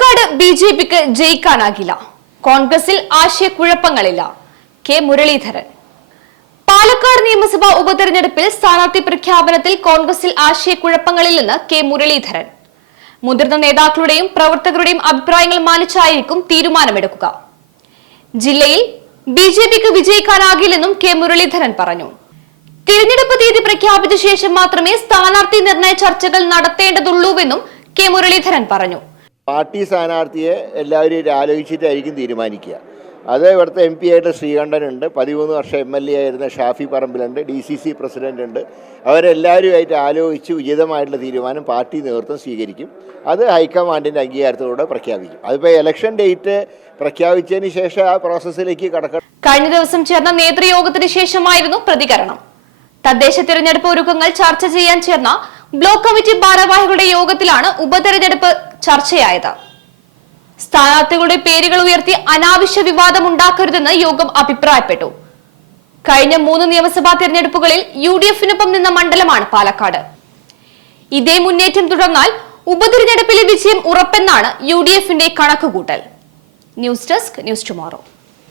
പാലക്കാട് ബിജെപിക്ക് ജയിക്കാനാകില്ല. കോൺഗ്രസിൽ ആശയക്കുഴപ്പങ്ങളില്ല. കെ മുരളീധരൻ. പാലക്കാട് നിയമസഭാ ഉപതെരഞ്ഞെടുപ്പിൽ സ്ഥാനാർത്ഥി പ്രഖ്യാപനത്തിൽ കോൺഗ്രസിൽ ആശയക്കുഴപ്പങ്ങളില്ലെന്ന് കെ മുരളീധരൻ. മുതിർന്ന നേതാക്കളുടെയും പ്രവർത്തകരുടെയും അഭിപ്രായങ്ങൾ മാനിച്ചായിരിക്കും തീരുമാനമെടുക്കുക. ജില്ലയിൽ ബിജെപിക്ക് വിജയിക്കാനാകില്ലെന്നും കെ മുരളീധരൻ പറഞ്ഞു. തിരഞ്ഞെടുപ്പ് തീയതി പ്രഖ്യാപിച്ച ശേഷം മാത്രമേ സ്ഥാനാർത്ഥി നിർണയ ചർച്ചകൾ നടത്തേണ്ടതുള്ളൂവെന്നും കെ മുരളീധരൻ പറഞ്ഞു. പാർട്ടി സ്ഥാനാർത്ഥിയെ എല്ലാവരും ആലോചിച്ചിട്ടായിരിക്കും തീരുമാനിക്കുക. അത് ഇവിടുത്തെ MP ആയിട്ട് ശ്രീകണ്ഠനുണ്ട്, 13 വർഷം MLA ആയിരുന്ന ഷാഫി പറമ്പിലുണ്ട്, DCC പ്രസിഡന്റ് ഉണ്ട്. അവരെല്ലാവരുമായിട്ട് ആലോചിച്ച് ഉചിതമായിട്ടുള്ള തീരുമാനം പാർട്ടി നേതൃത്വം സ്വീകരിക്കും. അത് ഹൈക്കമാൻഡിൻ്റെ അംഗീകാരത്തോടെ പ്രഖ്യാപിക്കും. അതിപ്പോൾ ഇലക്ഷൻ ഡേറ്റ് പ്രഖ്യാപിച്ചതിന് ശേഷം ആ പ്രോസസ്സിലേക്ക് കടക്കണം. കഴിഞ്ഞ ദിവസം ചേർന്ന നേതൃയോഗത്തിന് ശേഷമായിരുന്നു പ്രതികരണം. തദ്ദേശ തിരഞ്ഞെടുപ്പ് ഒരുക്കങ്ങൾ ചർച്ച ചെയ്യാൻ ചേർന്ന ബ്ലോക്ക് കമ്മിറ്റി ഭാരവാഹികളുടെ യോഗത്തിലാണ് ഉപതെരഞ്ഞെടുപ്പ് ചർച്ചയായത്. സ്ഥാനാർത്ഥികളുടെ പേരുകൾ ഉയർത്തി അനാവശ്യ വിവാദം ഉണ്ടാക്കരുതെന്ന് യോഗം അഭിപ്രായപ്പെട്ടു. കഴിഞ്ഞ 3 നിയമസഭാ തിരഞ്ഞെടുപ്പുകളിൽ UDF-നൊപ്പം നിന്ന മണ്ഡലമാണ് പാലക്കാട്. ഇതേ മുന്നേറ്റം തുടർന്നാൽ ഉപതെരഞ്ഞെടുപ്പിലെ വിജയം ഉറപ്പെന്നാണ് UDF-ന്റെ കണക്കുകൂട്ടൽ. News desk, news tomorrow.